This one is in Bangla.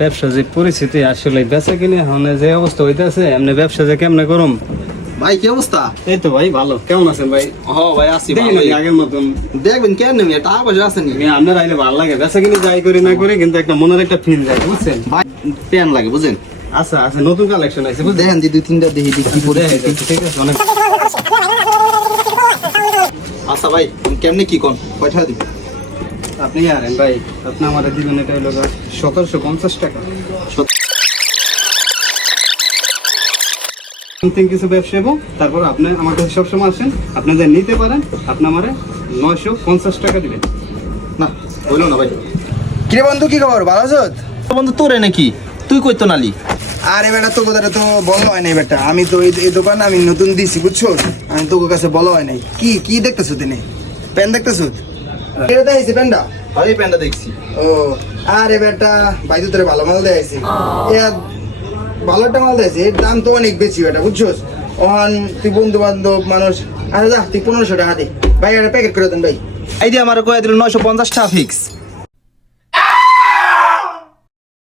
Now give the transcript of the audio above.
ব্যবসা যে পরিস্থিতি আসলে বেচা কিনে হনে যে অবস্থা হইতেছে এমনি ব্যবসা যে কেমনে করুম। ভাই কি অবস্থা? এই তো ভাই ভালো, কেমন আছেন ভাই? ভাই আছি দেখি নাকি আগের মতন? দেখবেন কেন নেই, টাকা পয়সা আছে নি? আপনার আইলে ভালো লাগে, বেচা কিনে যাই করি না করি কিন্তু একটা মনের একটা ফিল যায়, বুঝছেন ভাই প্যান লাগে বুঝেন। আচ্ছা আচ্ছা, নতুন কালেকশন আছে বুঝছেন? দেখেন দুই তিনটা দেখি কি করে। ঠিক আছে অনেক। আচ্ছা ভাই কেমনে কি কোন কয়টা দিবেন? আপনি আরেন ভাই, আপনি আমাদের দিবেন এটা হলো 1750 টাকা। কিছু ব্যবসা এবং তারপর আপনি আমার কাছে সবসময় আসেন, আপনি যা নিতে পারেন, আপনি আমার 950 টাকা দিবেন। না বললো না ভাই। কিরে বন্ধু, কি খবর? ভালো আছো? বন্ধু তোরে নাকি তুই কইতো নালি? আরে বেটা, তো কথা তো বলা হয় নাই বেটা। আমি তো এই দোকান আমি নতুন দিছি বুঝছো, আমি তোর কাছে বলা হয় নাই। কি কি দেখতেছো তুমি? প্যান দেখতেছো? এটা দেখাইছি প্যানটা? ভাই প্যানটা দেখছি। ও আরে বেটা, ভাই তো তোরে ভালো মাল দেখাইছি। ভালো একটা মাল দেখাইছি, এর দাম তো অনেক বেশি বেটা বুঝছো। ওখান তুই বন্ধু বান্ধব মানুষ, আরে যা তুই 1500 টাকা দে ভাই, একটা প্যাকেট করে দেন ভাই। এই যে আমার কয়ে দিল 950 টাকা ফিক্স।